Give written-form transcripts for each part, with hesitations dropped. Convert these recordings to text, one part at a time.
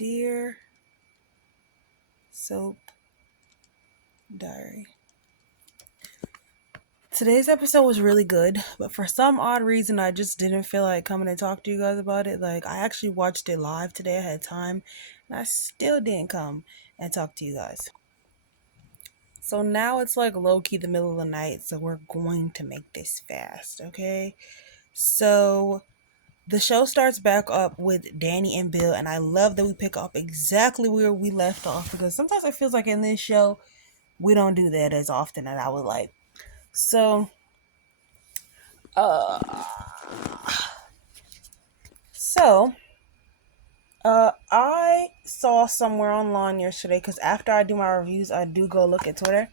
Dear Soap Diary. Today's episode was really good, but for some odd reason, I just didn't feel like coming to talk to you guys about it. Like, I actually watched it live today. I had time, and I still didn't come and talk to you guys. So now it's like low key the middle of the night, so we're going to make this fast, okay? So the show starts back up with Dani and Bill, and I love that we pick up exactly where we left off because sometimes it feels like in this show we don't do that as often as I would like. So, uh, so, I saw somewhere online yesterday because after I do my reviews, I do go look at Twitter,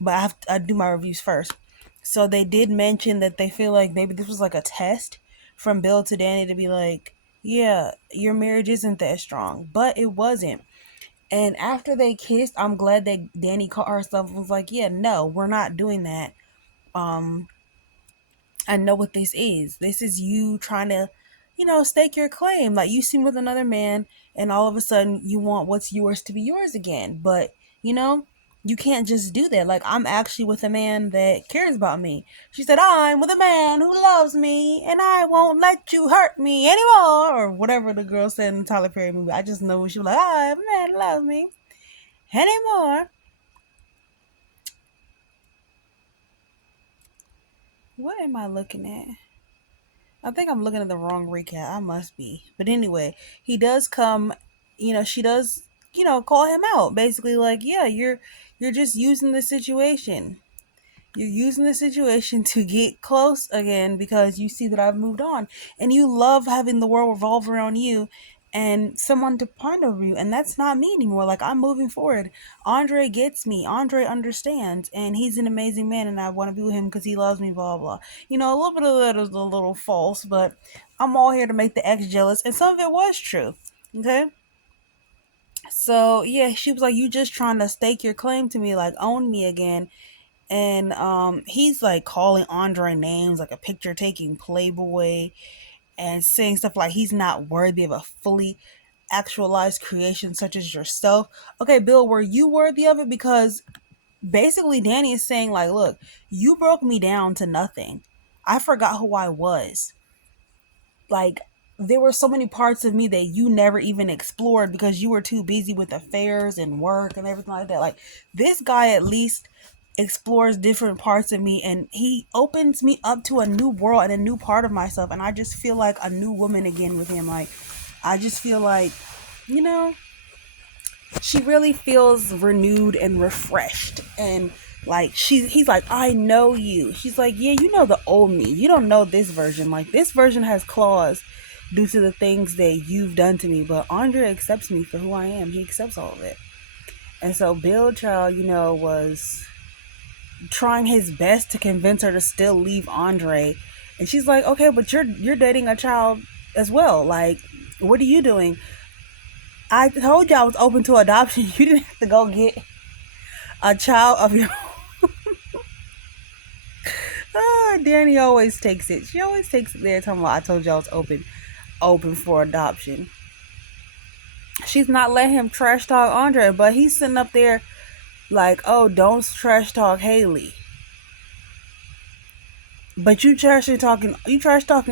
but I do my reviews first. So they did mention that they feel like maybe this was like a test from Bill to Dani to be like, yeah, your marriage isn't that strong, but it wasn't. And after they kissed, I'm glad that Dani caught herself and was like, yeah, no, we're not doing that. Um, I know what this is. This is you trying to, stake your claim. Like you seen with another man, and all of a sudden you want what's yours to be yours again. But, you know, you can't just do that. Like, I'm actually with a man that cares about me. She said, I'm with a man who loves me, and I won't let you hurt me anymore. Or whatever the girl said in the Tyler Perry movie. I just know she was like, I have a man who loves me anymore. What am I looking at? I think I'm looking at the wrong recap. I must be. But anyway, he does come, she does, call him out. Basically like, yeah, you're just using the situation. You're using the situation to get close again because you see that I've moved on. And you love having the world revolve around you and someone to ponder over you. And that's not me anymore. Like, I'm moving forward. Andre gets me. Andre understands. And he's an amazing man. And I want to be with him because he loves me, blah, blah. A little bit of that is a little false. But I'm all here to make the ex jealous. And some of it was true. Okay? So, yeah, she was like, you just trying to stake your claim to me. Like, own me again. And he's like calling Andre names like a picture taking playboy and saying stuff like he's not worthy of a fully actualized creation such as yourself. Okay, Bill, were you worthy of it? Because basically Dani is saying like, look, you broke me down to nothing. I forgot who I was. Like, there were so many parts of me that you never even explored because you were too busy with affairs and work and everything like that. Like, this guy at least explores different parts of me and he opens me up to a new world and a new part of myself, and I just feel like a new woman again with him. Like, I just feel like, you know she really feels renewed and refreshed. And like, he's like, I know you. She's like, yeah, you know the old me, you don't know this version. Like, this version has claws due to the things that you've done to me, but Andre accepts me for who I am. He accepts all of it. And so Bill Child, was trying his best to convince her to still leave Andre. And she's like, okay, but you're dating a child as well. Like, what are you doing? I told you I was open to adoption. You didn't have to go get a child of your Dani always takes it. She always takes it there talking about, I told you I was open for adoption. She's not letting him trash talk Andre, but he's sitting up there like, oh, don't trash talk Haley. But you trash talking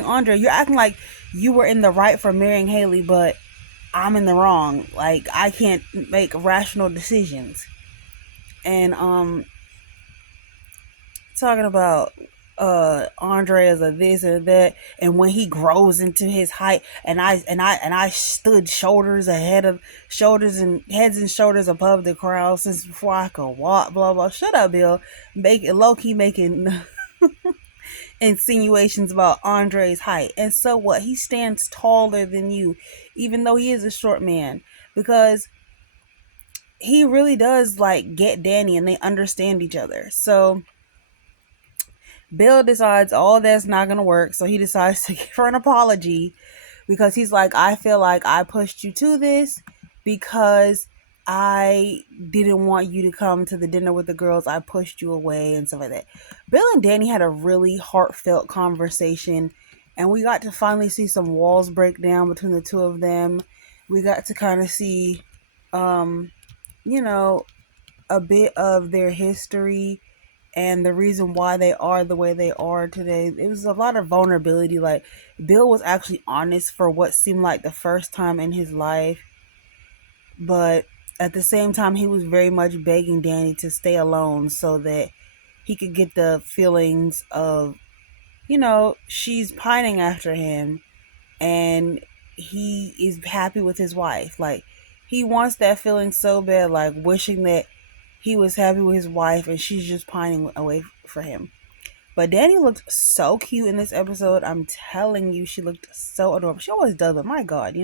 Andre. You're acting like you were in the right for marrying Haley, but I'm in the wrong. Like, I can't make rational decisions. And talking about Andre as a this or that, and when he grows into his height, and I stood shoulders and heads and shoulders above the crowd since before I could walk, blah blah. Shut up, Bill. Low key making insinuations about Andre's height. And so what? He stands taller than you, even though he is a short man, because he really does like get Dani and they understand each other. So Bill decides all that's not gonna work, so he decides to give her an apology because he's like, I feel like I pushed you to this because I didn't want you to come to the dinner with the girls. I pushed you away and stuff like that. Bill and Dani had a really heartfelt conversation, and we got to finally see some walls break down between the two of them. We got to kind of see, um, you know, a bit of their history and the reason why they are the way they are today. It was a lot of vulnerability. Like, Bill was actually honest for what seemed like the first time in his life, but at the same time, he was very much begging Dani to stay alone so that he could get the feelings of, she's pining after him and he is happy with his wife. Like, he wants that feeling so bad, like wishing that he was happy with his wife and she's just pining away for him. But Dani looked so cute in this episode. I'm telling you, she looked so adorable. She always does, but my God.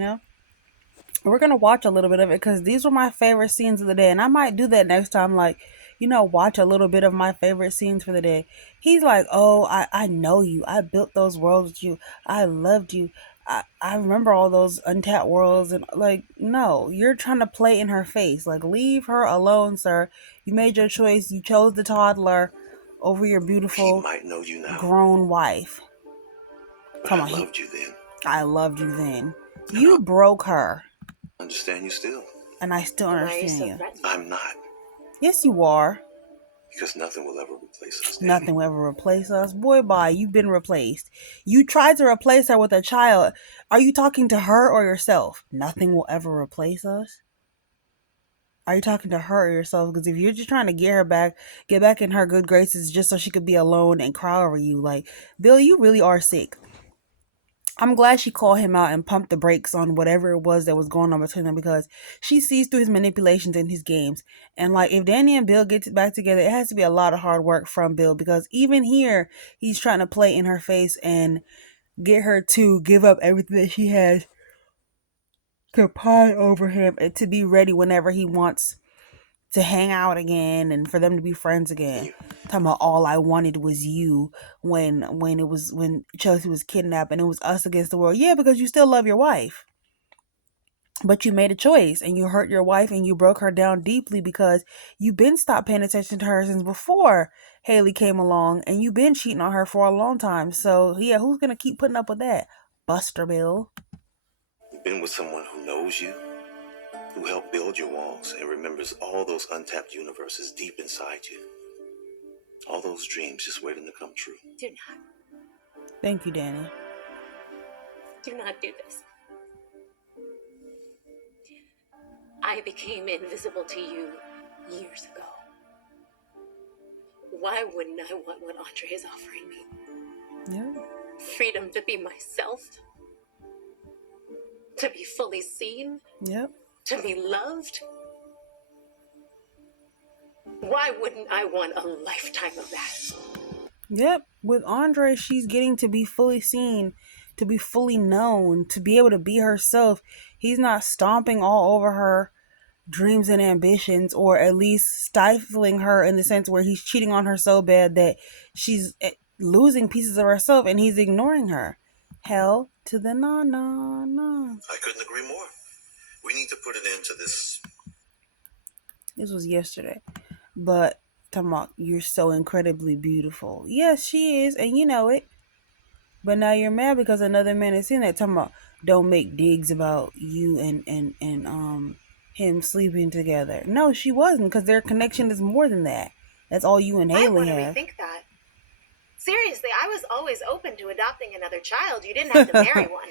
We're gonna watch a little bit of it because these were my favorite scenes of the day, and I might do that next time. Like, watch a little bit of my favorite scenes for the day. He's like, "Oh, I know you. I built those worlds with you. I loved you. I remember all those untapped worlds." And like, no, you're trying to play in her face. Like, leave her alone, sir. You made your choice. You chose the toddler over your He beautiful might know you now, grown wife. but I loved you then. I loved you then. You broke her. Understand you still. And I still understand you. I'm not. Yes, you are. Because nothing will ever replace us, Dani. Nothing will ever replace us. Boy, bye. You've been replaced. You tried to replace her with a child. Are you talking to her or yourself? Nothing will ever replace us. Are you talking to her or yourself? Because if you're just trying to get back in her good graces just so she could be alone and cry over you, like, Bill, you really are sick. I'm glad she called him out and pumped the brakes on whatever it was that was going on between them because she sees through his manipulations and his games. And like, if Dani and Bill get back together, it has to be a lot of hard work from Bill because even here, he's trying to play in her face and get her to give up everything that she has to pine over him and to be ready whenever he wants to hang out again and for them to be friends again. Talking about all I wanted was you when Chelsea was kidnapped and it was us against the world. Yeah, because you still love your wife. But you made a choice and you hurt your wife and you broke her down deeply because you've been stopped paying attention to her since before Haley came along and you've been cheating on her for a long time. So yeah, who's gonna keep putting up with that? Buster Bill. You've been with someone who knows you, who helped build your walls and remembers all those untapped universes deep inside you. All those dreams just waiting to come true. Do not. Thank you, Dani. Do not do this. I became invisible to you years ago. Why wouldn't I want what Andre is offering me? Yeah. Freedom to be myself. To be fully seen. Yep. To be loved. Why wouldn't I want a lifetime of that? Yep. With Andre, she's getting to be fully seen, to be fully known, to be able to be herself. He's not stomping all over her dreams and ambitions, or at least stifling her in the sense where he's cheating on her so bad that she's losing pieces of herself and he's ignoring her. Hell to the no, no, no. I couldn't agree more. We need to put an end to this. This was yesterday. But talking about you're so incredibly beautiful. Yes, she is, and you know it. But now you're mad because another man is in that talking about don't make digs about you and him sleeping together. No, she wasn't, because their connection is more than that. That's all you and Haley have. I want to rethink that. Seriously, I was always open to adopting another child. You didn't have to marry one.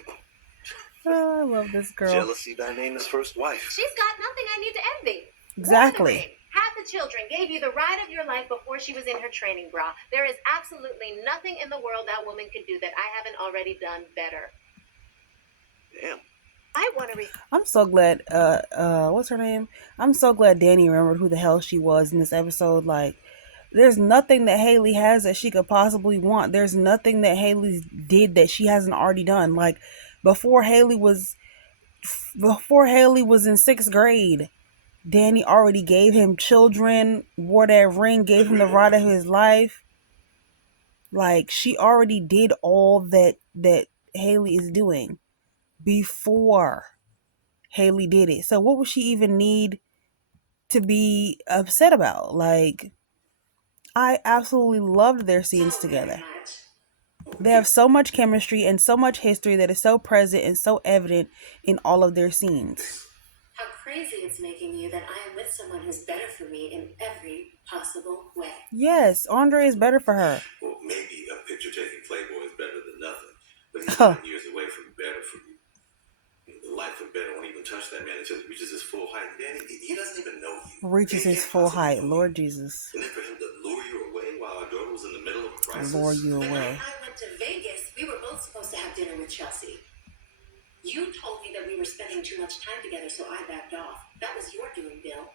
Oh, I love this girl. Jealousy, thy nameless first wife. She's got nothing I need to envy. Exactly. Half the children gave you the ride of your life before she was in her training bra. There is absolutely nothing in the world that woman could do that I haven't already done better. Damn. I want to I'm so glad, what's her name? I'm so glad Dani remembered who the hell she was in this episode. Like, there's nothing that Haley has that she could possibly want. There's nothing that Haley did that she hasn't already done. Like, before Haley was in 6th grade, Dani already gave him children, wore that ring, gave him the ride of his life. Like, she already did all that Haley is doing before Haley did it. So what would she even need to be upset about? Like, I absolutely loved their scenes together. They have so much chemistry and so much history that is so present and so evident in all of their scenes. How crazy it's making you that I am with someone who's better for me in every possible way. Yes, Andre is better for her. Well, maybe a picture taking playboy is better than nothing, but he's Huh. light years away from better for you. The life of better won't even touch that man until he reaches his full height. Danny, he doesn't even know you. Reaches He his can't full possibly height. know you. Lord Jesus. And then for him to lure you away while our daughter was in the middle of a Lure crisis. you The night away. I went to Vegas, we were both supposed to have dinner with Chelsea. You told me that we were spending too much time together, so I backed off. That was your doing, Bill.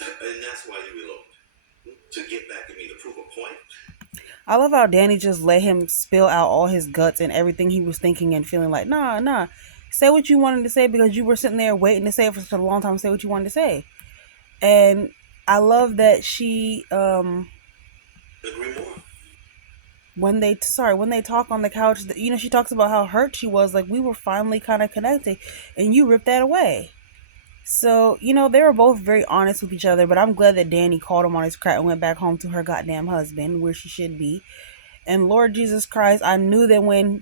And that's why you eloped. To get back at me to prove a point? I love how Danny just let him spill out all his guts and everything he was thinking and feeling like, nah, nah. Say what you wanted to say because you were sitting there waiting to say it for such a long time. Say what you wanted to say. And I love that she Agree more. when they talk on the couch, she talks about how hurt she was, like we were finally kind of connected and you ripped that away. So, they were both very honest with each other, but I'm glad that Danny called him on his crap and went back home to her goddamn husband, where she should be. And Lord Jesus Christ, I knew that when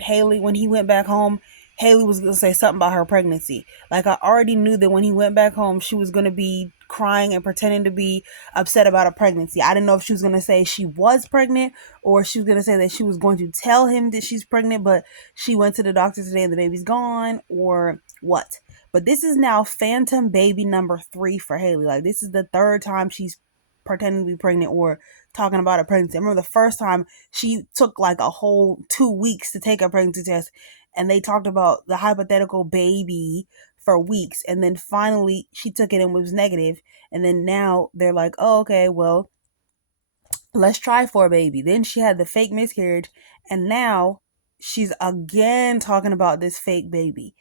he went back home, Haley was going to say something about her pregnancy. Like, I already knew that when he went back home, she was going to be crying and pretending to be upset about a pregnancy. I didn't know if she was going to say she was pregnant or she was going to say that she was going to tell him that she's pregnant, but she went to the doctor today and the baby's gone, or what. But this is now phantom baby number 3 for Haley. Like, this is the third time she's pretending to be pregnant or talking about a pregnancy. I remember the first time she took like a whole 2 weeks to take a pregnancy test, and they talked about the hypothetical baby for weeks, and then finally she took it and was negative, and then now they're like, oh, okay, well, let's try for a baby. Then she had the fake miscarriage, and now she's again talking about this fake baby.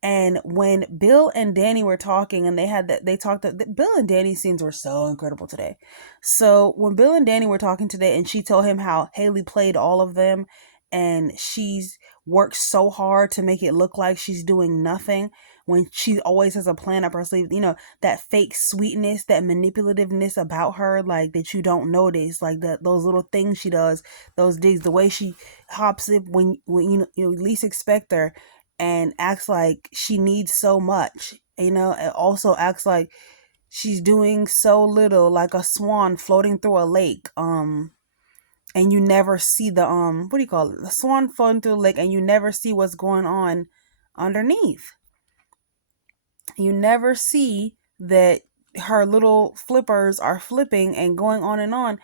And when Bill and Danny were talking, and they talked, Bill and Danny's scenes were so incredible today. So when Bill and Danny were talking today, and she told him how Haley played all of them, and she's worked so hard to make it look like she's doing nothing when she always has a plan up her sleeve. That fake sweetness, that manipulativeness about her, like that you don't notice, like those little things she does, those digs, the way she hops it when you least expect her, and acts like she needs so much, and also acts like she's doing so little, like a swan floating through a lake, and you never see the what do you call it, the swan floating through the lake, and you never see what's going on underneath. You never see that her little flippers are flipping and going on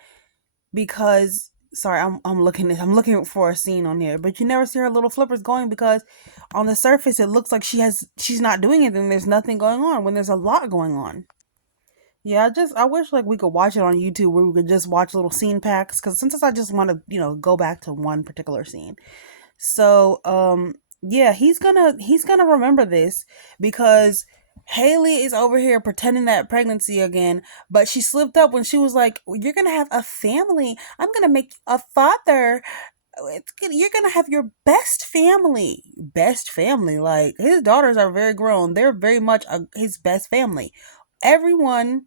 because, sorry, I'm looking for a scene on here, but you never see her little flippers going because on the surface it looks like she's not doing anything. There's nothing going on when there's a lot going on. Yeah, I wish like we could watch it on YouTube where we could just watch little scene packs, because sometimes I just want to go back to one particular scene. So yeah, he's gonna remember this because Haley is over here pretending that pregnancy again, but she slipped up when she was like, "You're gonna have a family. I'm gonna make you a father. You're gonna have your best family." Like, his daughters are very grown. They're very much his best family. Everyone,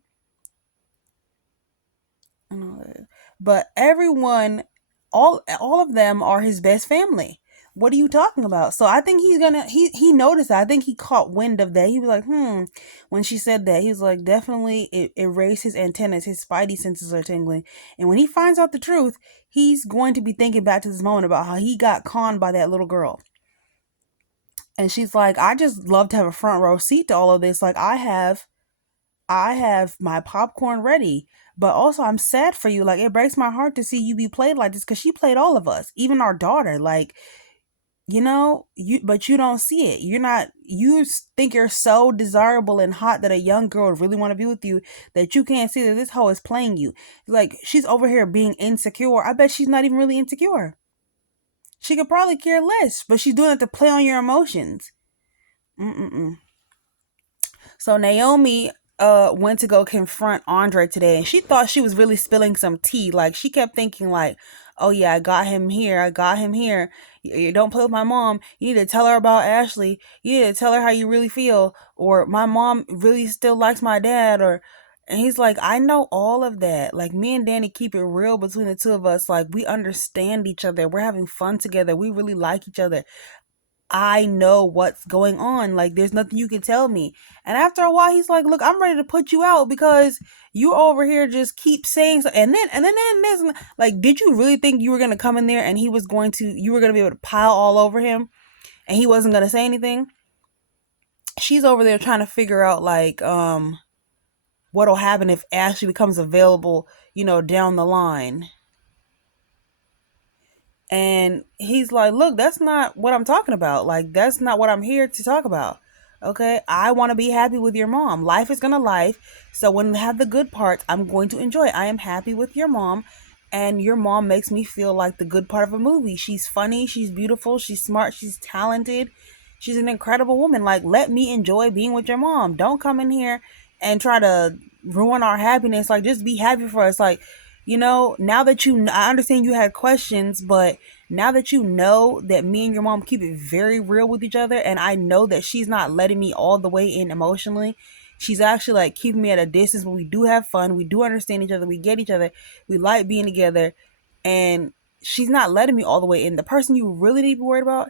but everyone, all of them are his best family. What are you talking about? So I think he noticed that. I think he caught wind of that. He was like, when she said that, he was like, definitely it raised his antennas, his spidey senses are tingling. And when he finds out the truth, he's going to be thinking back to this moment about how he got conned by that little girl. And she's like, I just love to have a front row seat to all of this. Like, I have my popcorn ready, but also I'm sad for you. Like, it breaks my heart to see you be played like this, because she played all of us, even our daughter. Like, but you don't see it. You think you're so desirable and hot that a young girl would really want to be with you, that you can't see that this hoe is playing you. Like, she's over here being insecure. I bet she's not even really insecure. She could probably care less, but she's doing it to play on your emotions. Mm-mm-mm. So Naomi went to go confront Andre today, and she thought she was really spilling some tea. Like, she kept thinking like, "Oh yeah, I got him here. I got him here. You don't play with my mom. You need to tell her about Ashley. You need to tell her how you really feel, or my mom really still likes my dad." Or And he's like, I know all of that. Like, me and Danny keep it real between the two of us. Like, we understand each other. We're having fun together. We really like each other. I know what's going on. Like, there's nothing you can tell me. And after a while, he's like, look, I'm ready to put you out because you over here just keep saying so. And then this, like, did you really think you were going to come in there and you were going to be able to pile all over him and he wasn't going to say anything? She's over there trying to figure out, like, what'll happen if Ashley becomes available, down the line. And he's like, look, that's not what I'm talking about. Like, that's not what I'm here to talk about. Okay. I want to be happy with your mom. Life is going to life. So when we have the good parts, I'm going to enjoy it. I am happy with your mom. And your mom makes me feel like the good part of a movie. She's funny. She's beautiful. She's smart. She's talented. She's an incredible woman. Like, let me enjoy being with your mom. Don't come in here and try to ruin our happiness. Like, just be happy for us. Like, now that I understand you had questions, but now that you know that me and your mom keep it very real with each other, and I know that she's not letting me all the way in emotionally, she's actually like keeping me at a distance, but we do have fun, we do understand each other, we get each other, we like being together, and she's not letting me all the way in. The person you really need to be worried about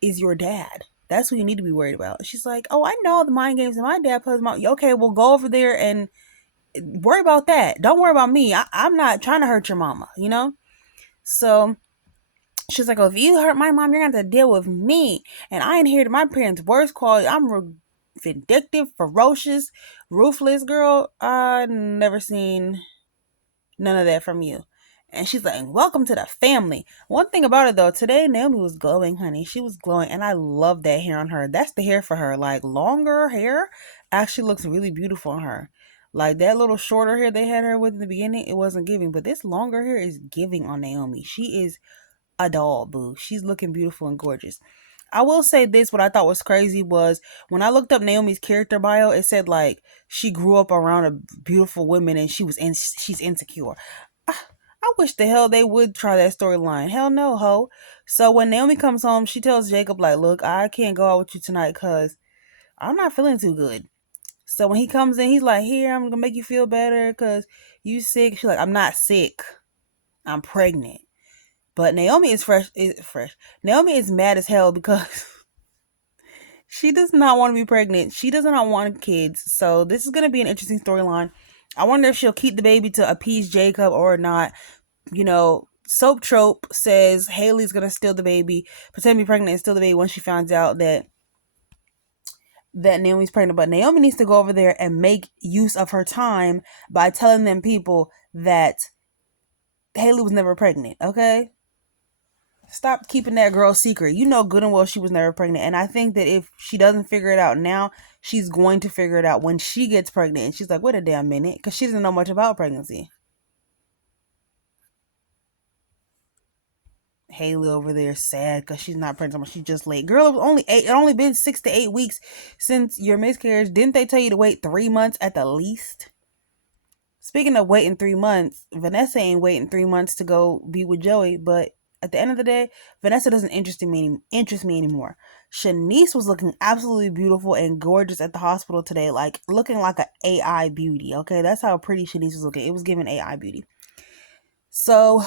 is your dad. That's who you need to be worried about. She's like, oh, I know the mind games that my dad plays. Okay, well, go over there and worry about that. Don't worry about me. I'm not trying to hurt your mama. So she's like, oh, if you hurt my mom, you're going to have to deal with me. And I inherited my parents' worst quality. Vindictive, ferocious, ruthless girl. I never seen none of that from you. And she's like, welcome to the family. One thing about it though, today Naomi was glowing, honey. She was glowing, and I love that hair on her. That's the hair for her. Like, longer hair actually looks really beautiful on her. Like, that little shorter hair they had her with in the beginning, it wasn't giving. But this longer hair is giving on Naomi. She is a doll, boo. She's looking beautiful and gorgeous. I will say this, what I thought was crazy was when I looked up Naomi's character bio, it said like she grew up around a beautiful women and she's insecure. I wish the hell they would try that storyline. Hell no, ho. So when Naomi comes home, she tells Jacob like, look, I can't go out with you tonight because I'm not feeling too good. So when he comes in, he's like, here, I'm gonna make you feel better because you sick. She's like, I'm not sick. I'm pregnant. But Naomi is fresh. Is fresh. Naomi is mad as hell because she does not want to be pregnant. She does not want kids. So this is gonna be an interesting storyline. I wonder if she'll keep the baby to appease Jacob or not. Soap Trope says Haley's gonna steal the baby, pretend to be pregnant and steal the baby when she finds out that Naomi's pregnant. But Naomi needs to go over there and make use of her time by telling them people that Haley was never pregnant. Okay, stop keeping that girl secret. You know good and well she was never pregnant. And I think that if she doesn't figure it out now, she's going to figure it out when she gets pregnant. And she's like, wait a damn minute, because she doesn't know much about pregnancy. Haley over there sad because she's not pregnant. She's just late. Girl, it only been 6 to 8 weeks since your miscarriage. Didn't they tell you to wait 3 months at the least? Speaking of waiting 3 months, Vanessa ain't waiting 3 months to go be with Joey. But at the end of the day, Vanessa doesn't interest me anymore. Shanice was looking absolutely beautiful and gorgeous at the hospital today, like looking like an AI beauty. Okay, that's how pretty Shanice was looking. It was giving AI beauty. So,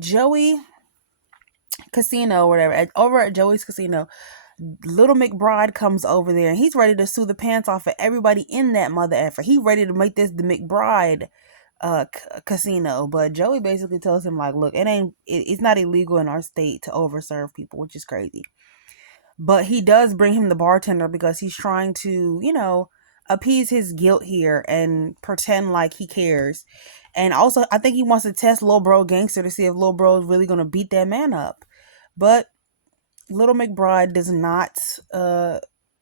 Joey Casino, whatever, over at Joey's Casino, Little McBride comes over there and he's ready to sue the pants off of everybody in that mother effort. He ready to make this the McBride casino. But Joey basically tells him like, look, it's not illegal in our state to overserve people, which is crazy. But he does bring him the bartender because he's trying to, appease his guilt here and pretend like he cares. And also, I think he wants to test Lil Bro Gangster to see if Lil Bro is really gonna beat that man up. But Little McBride does not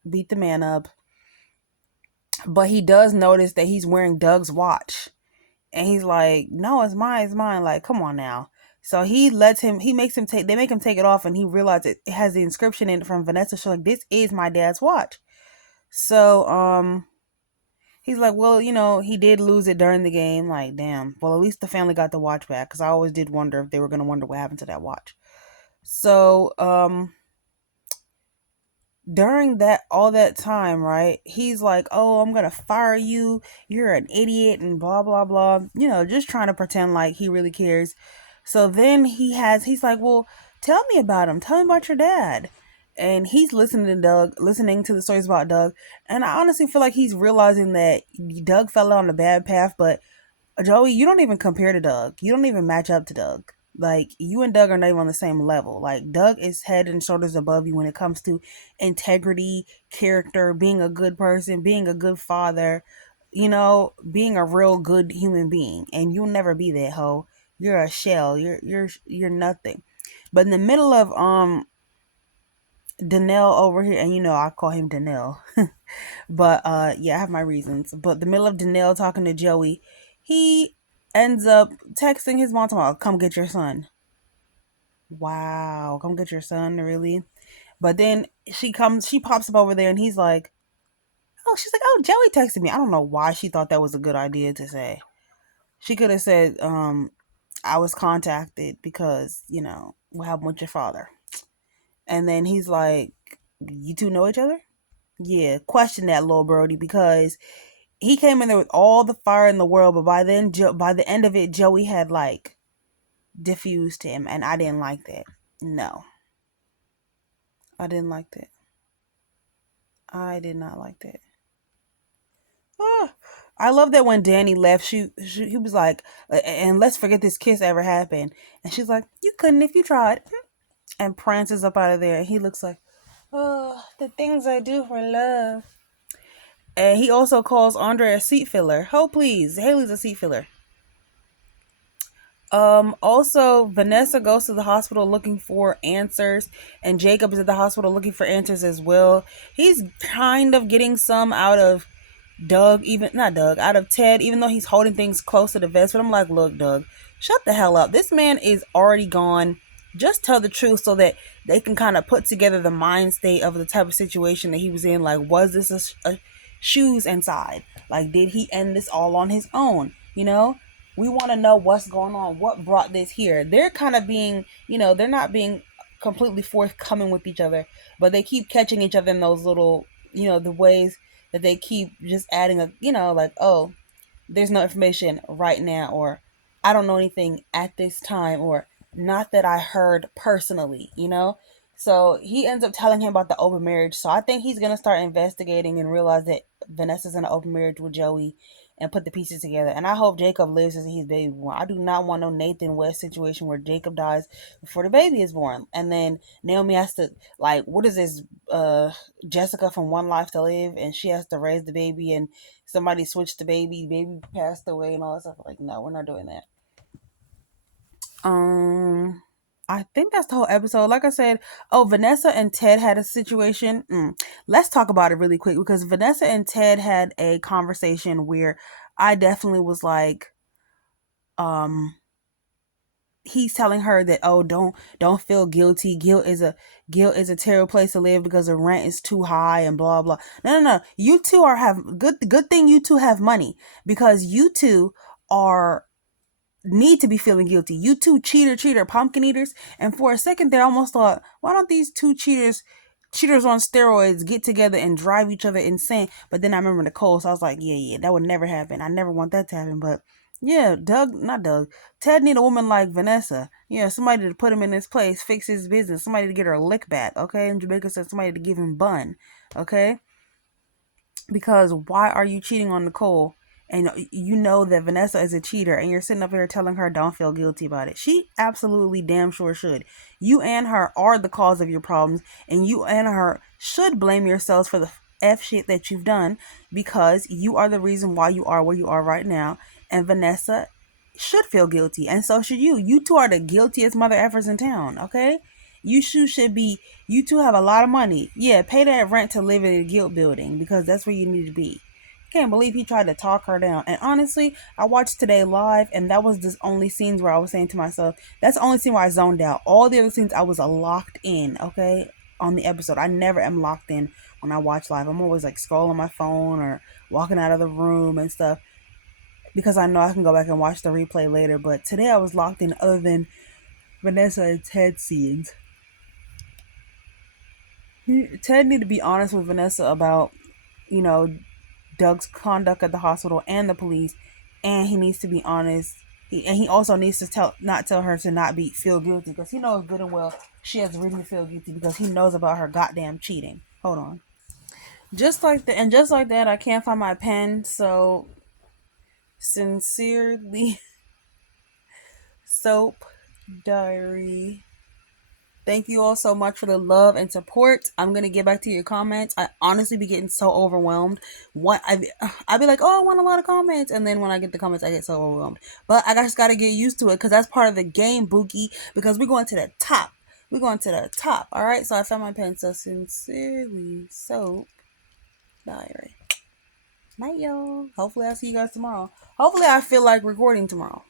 beat the man up. But he does notice that he's wearing Doug's watch. And he's like, no, it's mine, it's mine. Like, come on now. So they make him take it off, and he realizes it has the inscription in it from Vanessa. She's like, this is my dad's watch. So, he's like, well, he did lose it during the game. Like, damn. Well, at least the family got the watch back, because I always did wonder if they were going to wonder what happened to that watch. So, during that all that time, right? He's like, "Oh, I'm gonna fire you. You're an idiot," and blah blah blah. Just trying to pretend like he really cares. So then he's like, "Well, tell me about him. Tell me about your dad." And he's listening to the stories about Doug. And I honestly feel like he's realizing that Doug fell on a bad path, but Joey, you don't even compare to Doug. You don't even match up to Doug. Like, you and Doug are not even on the same level. Like, Doug is head and shoulders above you when it comes to integrity, character, being a good person, being a good father, being a real good human being. And you'll never be that hoe. You're a shell. You're nothing. But in the middle of Danelle over here, and I call him Danelle. But yeah, I have my reasons. But the middle of Danelle talking to Joey, he ends up texting his mom tomorrow, "Come get your son." Wow, come get your son, really? But then she pops up over there, and he's like, "Oh," she's like, "Oh, Joey texted me." I don't know why she thought that was a good idea to say. She could have said, "I was contacted because what happened with your father." And then he's like, "You two know each other?" Yeah, question that, little Brody, because he came in there with all the fire in the world, but by the end of it, Joey had like diffused him, and I didn't like that. No, I didn't like that. I did not like that. Ah, I love that when Dani left, he was like, "And let's forget this kiss ever happened." And she's like, "You couldn't if you tried." And prances up out of there. And he looks like, "Oh, the things I do for love." And he also calls Andre a seat filler. Oh, please, Haley's a seat filler. Also, Vanessa goes to the hospital looking for answers, and Jacob is at the hospital looking for answers as well. He's kind of getting some out of Doug, even not Doug, out of Ted, even though he's holding things close to the vest. But I'm like, look, Doug, shut the hell up. This man is already gone. Just tell the truth so that they can kind of put together the mind state of the type of situation that he was in. Like, was this a shoes inside? Like, did he end this all on his own? We want to know what's going on. What brought this here? They're kind of being, they're not being completely forthcoming with each other, but they keep catching each other in those little, the ways that they keep just adding like, "Oh, there's no information right now," or "I don't know anything at this time," or "not that I heard personally. So he ends up telling him about the open marriage. So I think he's gonna start investigating and realize that Vanessa's in an open marriage with Joey and put the pieces together. And I hope Jacob lives to see his baby born. I do not want no Nathan West situation where Jacob dies before the baby is born. And then Naomi has to, like, what is this, Jessica from One Life to Live, and she has to raise the baby, and somebody switched the baby passed away and all that stuff. Like, no, we're not doing that. Um, I think that's the whole episode. Like I said, oh, Vanessa and Ted had a situation. Let's talk about it really quick, because Vanessa and Ted had a conversation where I definitely was like, um, he's telling her that, "Oh, don't feel guilty. Guilt is a terrible place to live because the rent is too high and blah blah." No, no, no. You two have good thing you two have money, because you two are need to be feeling guilty. You two cheater, pumpkin eaters. And for a second there, I almost thought, why don't these two cheaters on steroids get together and drive each other insane? But then I remember Nicole, so I was like, yeah, that would never happen. I never want that to happen. But yeah, not Doug. Ted need a woman like Vanessa. Yeah, somebody to put him in his place, fix his business, somebody to get her lick back. Okay, and Jamaica said somebody to give him bun. Okay, because why are you cheating on Nicole? And you know that Vanessa is a cheater, and you're sitting up here telling her don't feel guilty about it. She absolutely damn sure should. You and her are the cause of your problems, and you and her should blame yourselves for the F shit that you've done, because you are the reason why you are where you are right now. And Vanessa should feel guilty, and so should you. You two are the guiltiest mother effers in town, okay? You two have a lot of money. Yeah, pay that rent to live in a guilt building, because that's where you need to be. Can't believe he tried to talk her down. And honestly, I watched today live, and that was the only scenes where I was saying to myself, that's the only scene where I zoned out. All the other scenes I was locked in, okay, on the episode. I never am locked in when I watch live. I'm always like scrolling my phone or walking out of the room and stuff, because I know I can go back and watch the replay later. But today I was locked in, other than Vanessa and Ted scenes. Ted need to be honest with Vanessa about, you know, Doug's conduct at the hospital and the police, and he needs to be honest. And he also needs to tell her to not be feel guilty because he knows good and well she has a reason to feel guilty because he knows about her goddamn cheating. Hold on. Just like that, I can't find my pen. So sincerely, Soap Diary. Thank you all so much for the love and support. I'm gonna get back to your comments. I honestly be getting so overwhelmed. I be like, oh, I want a lot of comments, and then when I get the comments, I get so overwhelmed. But I just gotta get used to it because that's part of the game, Bookie. Because we're going to the top. We're going to the top. All right. So I found my pen. So sincerely, Soap Diary. Night, y'all. Hopefully, I'll see you guys tomorrow. Hopefully, I feel like recording tomorrow.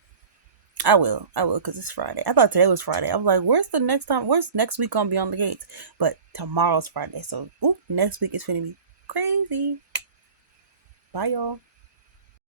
I will. I will, because it's Friday. I thought today was Friday. I was like, where's the next time? Where's next week on Beyond the Gates? But tomorrow's Friday. So, next week is going to be crazy. Bye, y'all.